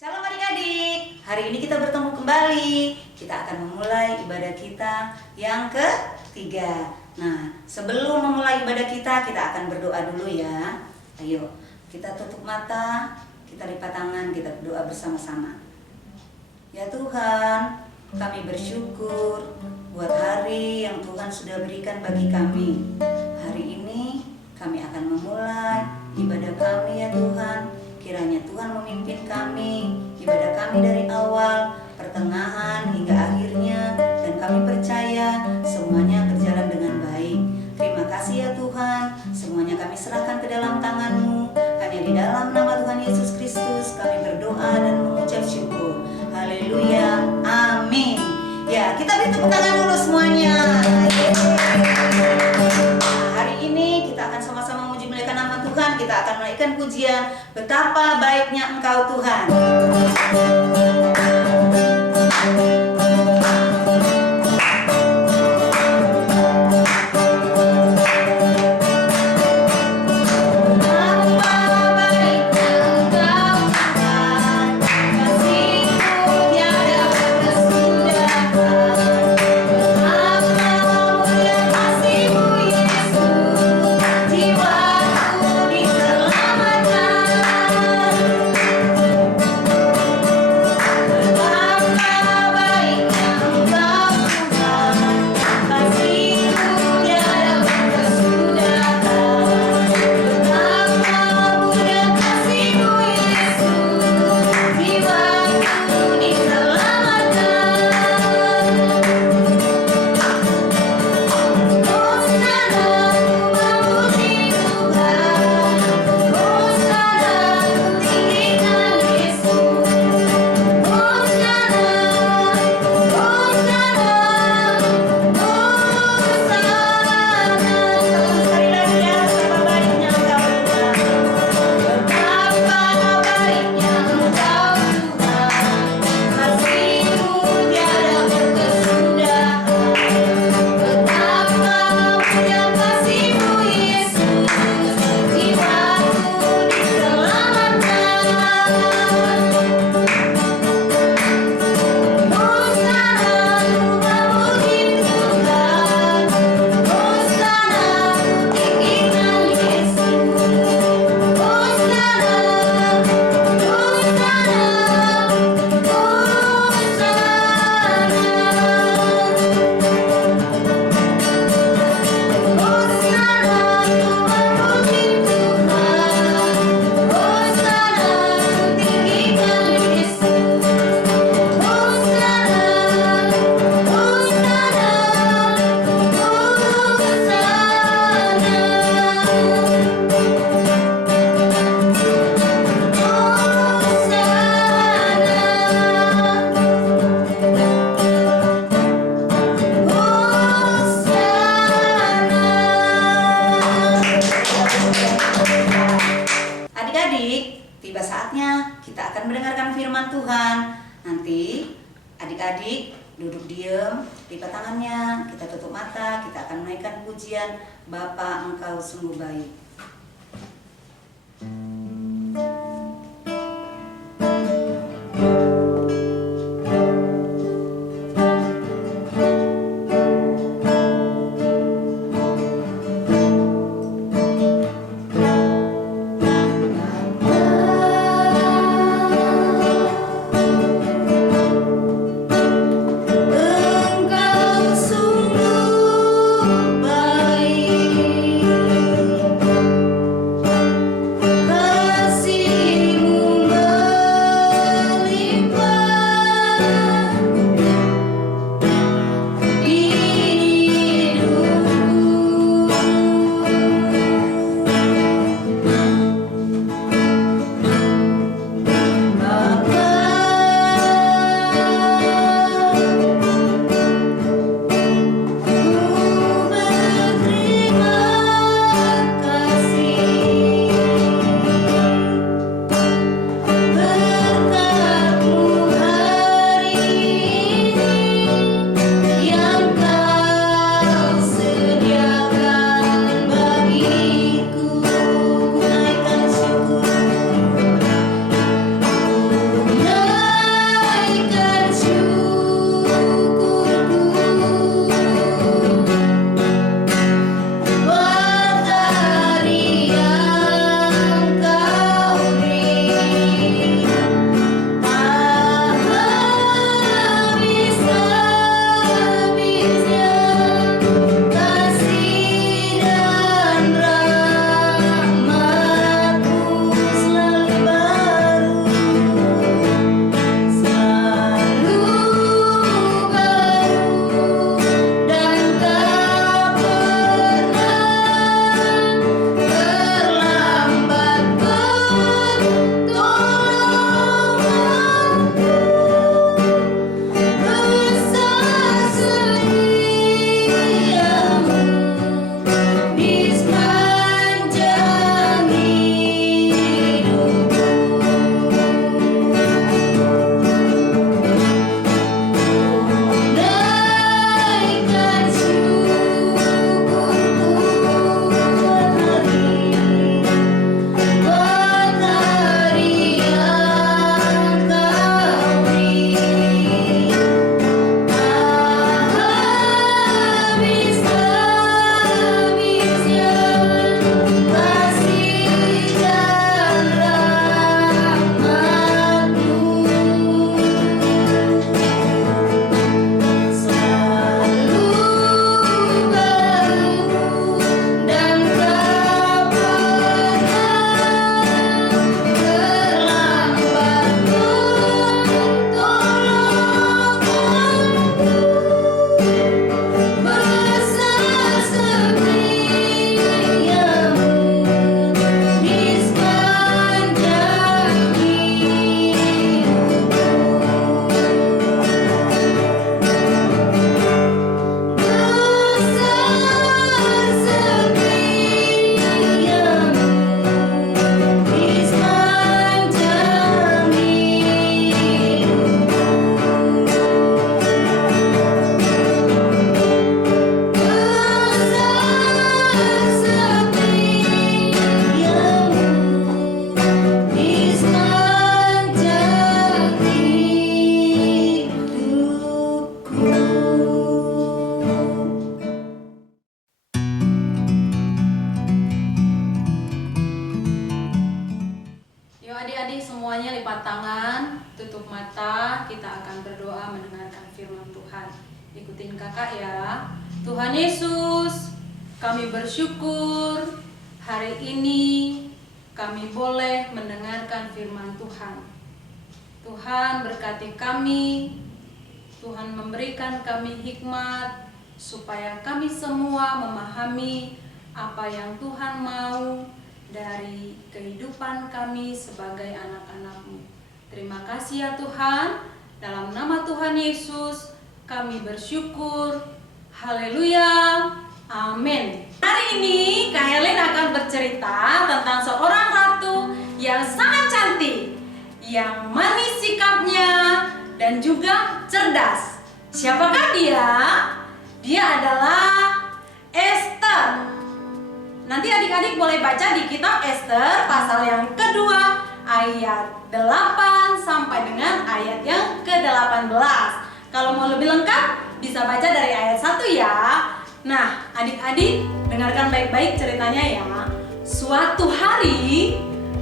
Shalom adik-adik, hari ini kita bertemu kembali. Kita akan memulai ibadah kita yang ketiga. Nah, sebelum memulai ibadah kita akan berdoa dulu ya. Ayo, kita tutup mata, kita lipat tangan, kita berdoa bersama-sama. Ya Tuhan, kami bersyukur buat hari yang Tuhan sudah berikan bagi kami. Hari ini kami akan memulai ibadah kami ya Tuhan. Kiranya Tuhan memimpin kami, ibadah kami dari awal, pertengahan hingga akhirnya, dan kami percaya semuanya berjalan dengan baik. Terima kasih ya Tuhan, semuanya kami serahkan ke dalam tangan-Mu. Hanya di dalam nama Tuhan Yesus Kristus kami berdoa dan mengucap syukur. Haleluya, amin. Ya, kita beri tepuk tangan dulu semuanya. Hari ini kita akan sama-sama memuji muliakan nama Tuhan. Kita akan menaikkan pujian Betapa Baiknya Engkau Tuhan. Adik-adik, tiba saatnya kita akan mendengarkan firman Tuhan. Nanti adik-adik duduk diam, lipat tangannya, kita tutup mata, kita akan menaikkan pujian Bapa Engkau sungguh baik. Engkau sungguh baik. tutup mata, kita akan berdoa mendengarkan firman Tuhan. Ikutin kakak ya. Tuhan Yesus, kami bersyukur hari ini kami boleh mendengarkan firman Tuhan. Tuhan berkati kami, Tuhan memberikan kami hikmat supaya kami semua memahami apa yang Tuhan mau dari kehidupan kami sebagai anak-anak-Mu. Terima kasih ya Tuhan, dalam nama Tuhan Yesus kami bersyukur. Haleluya, amin. Hari ini Kak Helen akan bercerita tentang seorang ratu yang sangat cantik, yang manis sikapnya dan juga cerdas. Siapakah dia? Dia adalah Esther. Nanti adik-adik boleh baca di kitab Esther pasal yang kedua ayat 8 sampai dengan ayat yang ke-18. Kalau mau lebih lengkap bisa baca dari ayat 1 ya. Nah, adik-adik dengarkan baik-baik ceritanya ya. Suatu hari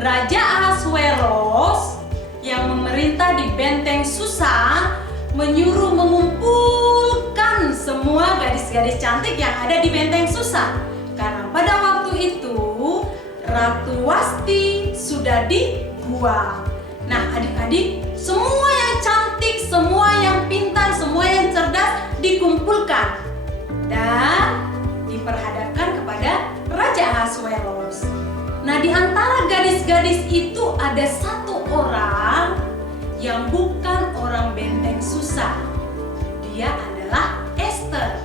Raja Ahasweros yang memerintah di benteng Susa menyuruh mengumpulkan semua gadis-gadis cantik yang ada di benteng Susa. Karena pada waktu itu Ratu Wasti sudah dibuang. Nah adik-adik, semua yang cantik, semua yang pintar, semua yang cerdas dikumpulkan dan diperhadapkan kepada Raja Ahasweros. Nah di antara gadis-gadis itu ada satu orang yang bukan orang benteng Susa. Dia adalah Esther.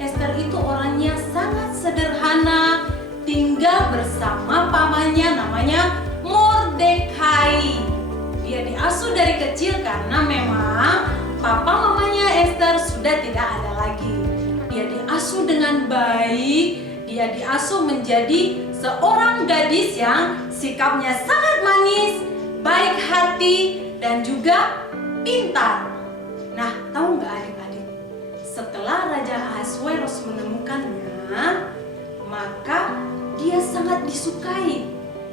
Esther itu orangnya sangat sederhana, tinggal bersama pamannya namanya Mordekai. Dia diasuh dari kecil karena memang papa mamanya Esther sudah tidak ada lagi. Dia diasuh dengan baik, dia diasuh menjadi seorang gadis yang sikapnya sangat manis, baik hati dan juga pintar. Nah, tahu nggak adik-adik? Setelah Raja Ahasweros menemukannya, maka dia sangat disukai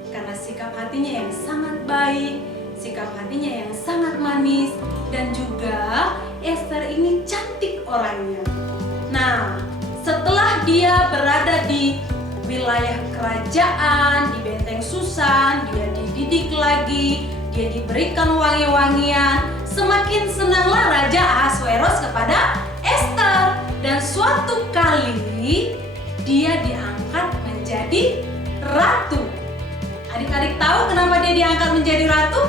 karena sikap hatinya yang sangat baik, sikap hatinya yang sangat manis, dan juga Esther ini cantik orangnya. Nah, setelah dia berada di wilayah kerajaan, di benteng Susan, dia dididik lagi, dia diberikan wangi-wangian. Semakin senanglah Raja Ahasweros kepada Esther, dan suatu kali dia diangkat menjadi ratu. Adik-adik tahu kenapa dia diangkat menjadi ratu?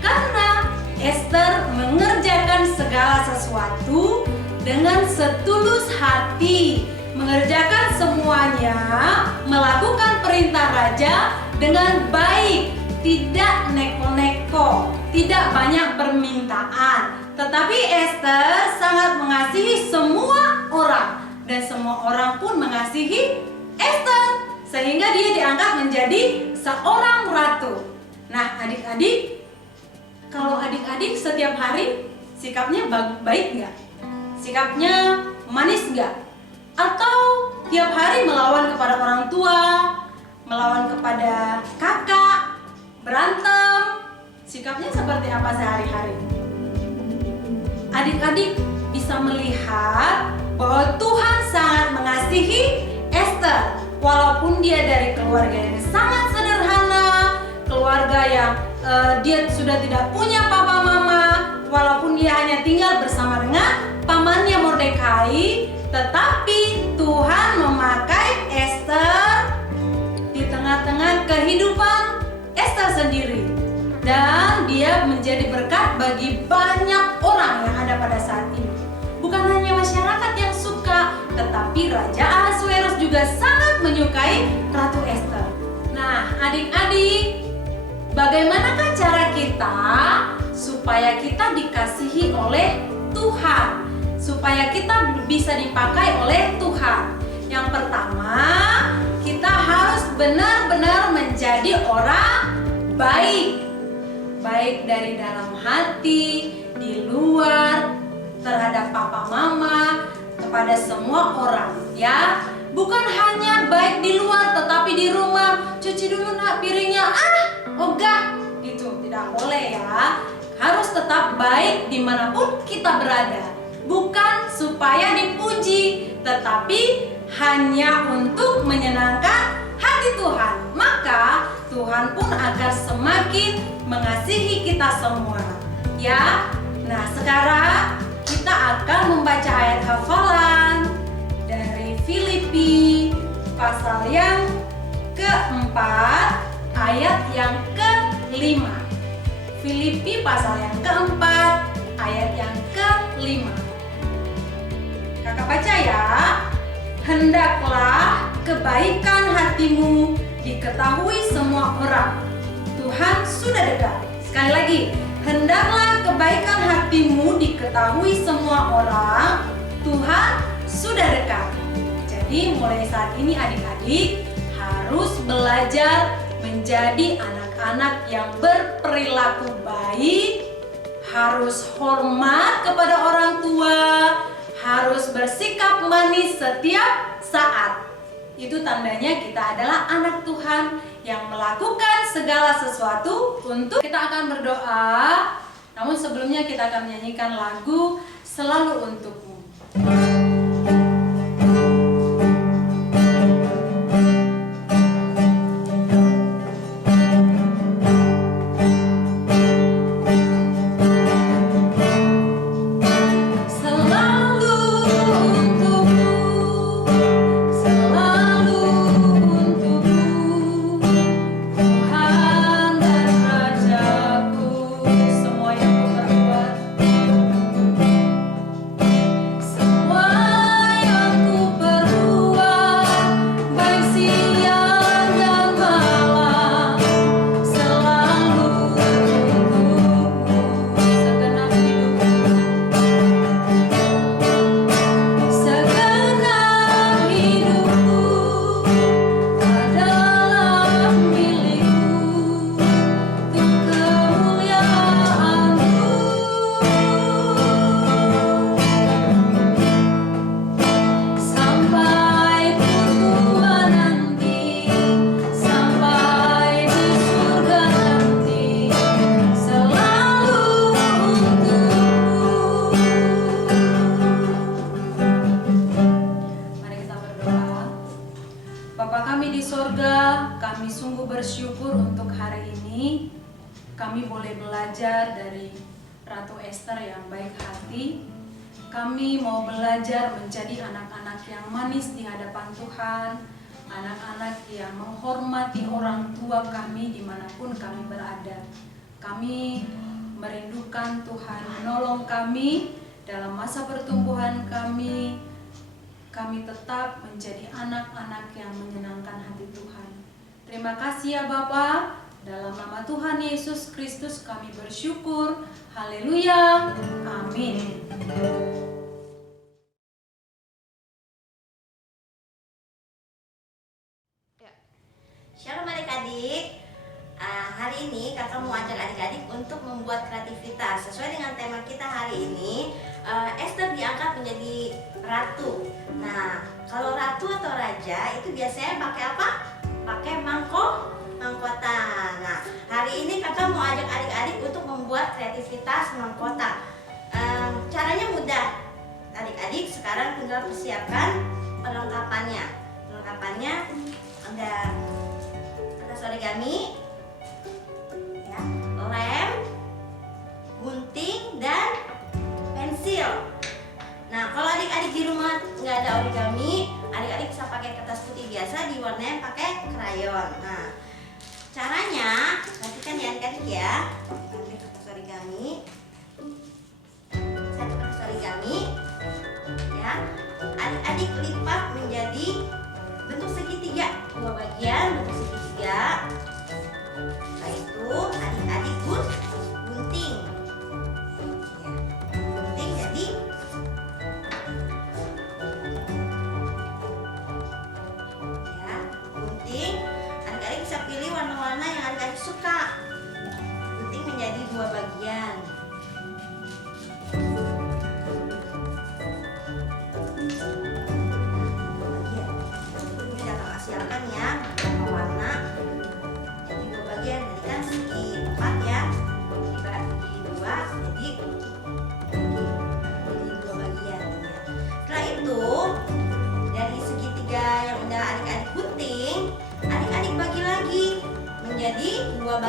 Karena Esther mengerjakan segala sesuatu dengan setulus hati, mengerjakan semuanya, melakukan perintah raja dengan baik, tidak neko-neko, tidak banyak permintaan. Tetapi Esther sangat mengasihi semua orang, dan semua orang pun mengasihi Esther, sehingga dia diangkat menjadi seorang ratu. Nah adik-adik, kalau adik-adik setiap hari sikapnya baik nggak? Sikapnya manis nggak? Atau tiap hari melawan kepada orang tua, melawan kepada kakak, berantem? Sikapnya seperti apa sehari-hari? Adik-adik bisa melihat bahwa Tuhan sangat mengasihi Esther. Walaupun dia dari keluarga yang sangat sederhana, keluarga yang dia sudah tidak punya papa mama, walaupun dia hanya tinggal bersama dengan pamannya Mordekai, tetapi Tuhan memakai Esther di tengah-tengah kehidupan Esther sendiri, dan dia menjadi berkat bagi banyak orang yang ada pada saat ini. Bukan hanya masyarakat yang suka, tetapi Raja Ahasweros juga sangat menyukai Ratu Esther. Nah adik-adik, bagaimanakah cara kita supaya kita dikasihi oleh Tuhan, supaya kita bisa dipakai oleh Tuhan? Yang pertama, kita harus benar-benar menjadi orang baik, baik dari dalam hati, di luar, terhadap papa mama, kepada semua orang ya. Bukan hanya baik di luar, tetapi di rumah cuci dulu nak piringnya, ogah gitu, tidak boleh ya. harus tetap baik dimanapun kita berada. Bukan supaya dipuji, tetapi hanya untuk menyenangkan hati Tuhan. Maka Tuhan pun akan semakin mengasihi kita semua. Ya, nah sekarang kita akan membaca ayat hafalan dari Filipi pasal yang keempat, ayat yang kelima. Filipi pasal yang keempat, ayat yang kelima. Kakak baca ya. Hendaklah kebaikan hatimu diketahui semua orang. Tuhan sudah dekat. Sekali lagi, hendaklah kebaikan hatimu diketahui semua orang. Tuhan sudah dekat. Jadi mulai saat ini adik-adik harus belajar menjadi anak-anak yang berperilaku baik, harus hormat kepada orang tua, harus bersikap manis setiap saat. Itu tandanya kita adalah anak Tuhan yang melakukan segala sesuatu untuk kita akan berdoa. Namun sebelumnya kita akan menyanyikan lagu Selalu Untukmu. Bersyukur untuk hari ini kami boleh belajar dari Ratu Esther yang baik hati. Kami mau belajar menjadi anak-anak yang manis di hadapan Tuhan, anak-anak yang menghormati orang tua kami dimanapun kami berada. Kami merindukan Tuhan menolong kami dalam masa pertumbuhan kami. Kami tetap menjadi anak-anak yang menyenangkan hati Tuhan. Terima kasih ya Bapa. Dalam nama Tuhan Yesus Kristus kami bersyukur. Haleluya. Amin. Shalom adik-adik. Hari ini kakak mau ajak adik-adik untuk membuat kreativitas. Sesuai dengan tema kita hari ini, Esther diangkat menjadi ratu. Nah, kalau ratu atau raja itu biasanya pakai apa? Pakai mahkota. Nah, hari ini kakak mau ajak adik-adik untuk membuat kreativitas mahkota. Caranya mudah. Adik-adik sekarang tinggal persiapkan perlengkapannya. Perlengkapannya ada kertas origami, ya, lem, gunting, dan pensil. Nah, kalau adik-adik di rumah nggak ada origami, adik-adik bisa pakai kertas putih biasa diwarnain pakai krayon. Nah, caranya perhatikan ya adik-adik ya. Ambil kertas origami, satu kertas origami, ya. Adik-adik lipat menjadi bentuk segitiga, dua bagian bentuk segitiga. Setelah itu adik-adik gunting, ya. Gunting jadi gunting, adik-adik bisa pilih warna-warna yang adik-adik suka. Gunting menjadi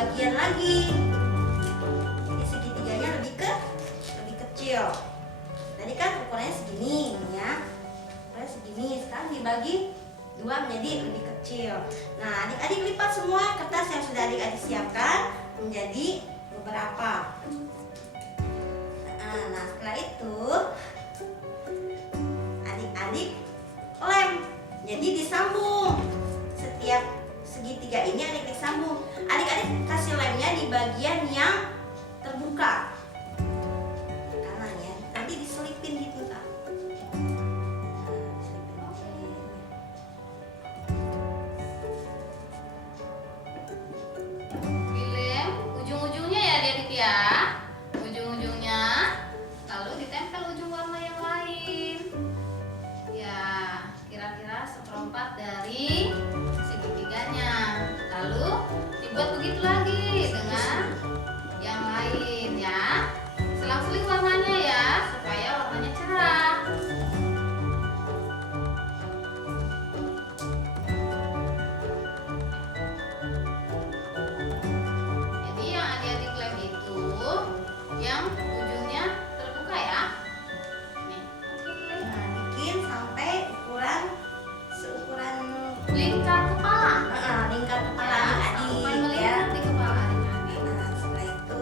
bagian lagi. Jadi segitiganya lebih kecil. Tadi kan ukurannya segini ya. Ukurannya segini, sekarang dibagi 2 menjadi lebih kecil. Nah, adik-adik lipat semua kertas yang sudah adik-adik siapkan menjadi beberapa. Nah, setelah itu adik-adik lem. Jadi disambung. Setiap segitiga ini adik-adik sambung. Adik-adik kasih lemnya di bagian yang terbuka. Kanan ya. Nanti diselipin gitu Kak. Dilem ujung-ujungnya ya adik-adik ya. Ujung-ujungnya lalu ditempel ujung warna yang lain. Ya, kira-kira seperempat dari segitiganya. Lalu dibuat begitu lagi dengan yang lain ya. Selang-seling warnanya ya, supaya warnanya cerah. Jadi yang adik-adik lem itu yang ujungnya terbuka ya. Nih, oke. Nah, bikin sampai seukuran Lingkar kepala. lingkar kepala Ya, adik-adik sampai ya. melihat di kepala adik-adik. Nah, setelah itu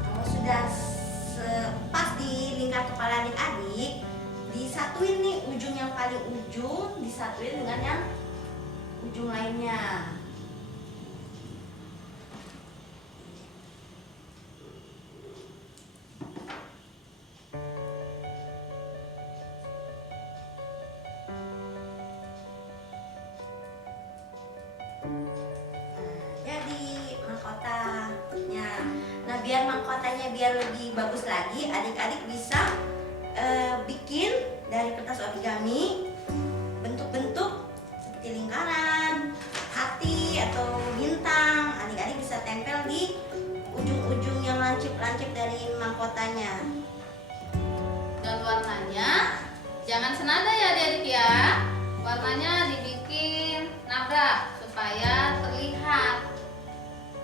kalau sudah pas di lingkar kepala adik-adik, disatuin nih ujung yang paling ujung disatuin dengan yang ujung lainnya. Jadi mahkotanya. Nah, biar mahkotanya biar lebih bagus lagi, adik-adik bisa bikin dari kertas origami bentuk-bentuk seperti lingkaran, hati atau bintang. Adik-adik bisa tempel di ujung-ujung yang lancip-lancip dari mahkotanya. Dan warnanya jangan senada ya adik-adik ya. Warnanya dibikin nabrak supaya terlihat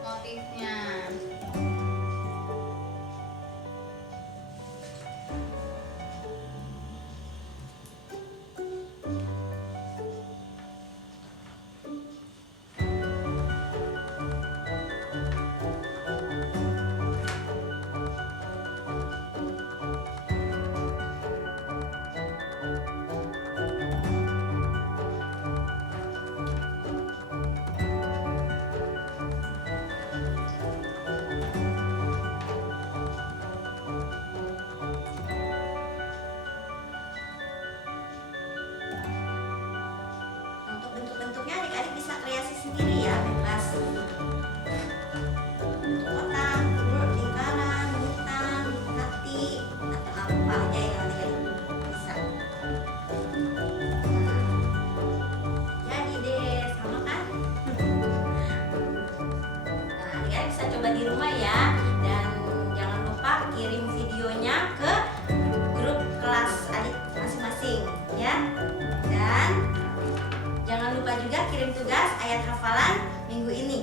motifnya. Untuk bentuk-bentuknya adik-adik bisa kreasi sendiri ya, bebas. Bentuk kotak, lingkaran, bintang, hati, atau apa aja yang adik-adik bisa. Jadi deh, sama kan? Nah, adik-adik bisa coba di rumah ya. Dan jangan lupa kirim videonya ke grup kelas adik masing-masing ya. Dan jangan lupa juga kirim tugas ayat hafalan minggu ini.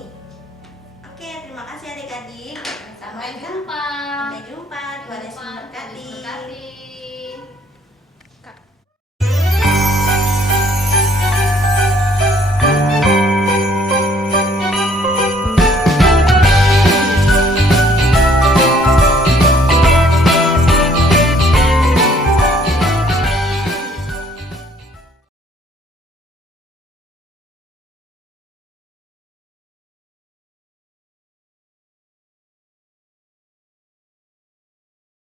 Oke, terima kasih adik-adik. Sampai jumpa. Sampai jumpa. Tuhan Yesus Tuhan Yesus memberkati. memberkati.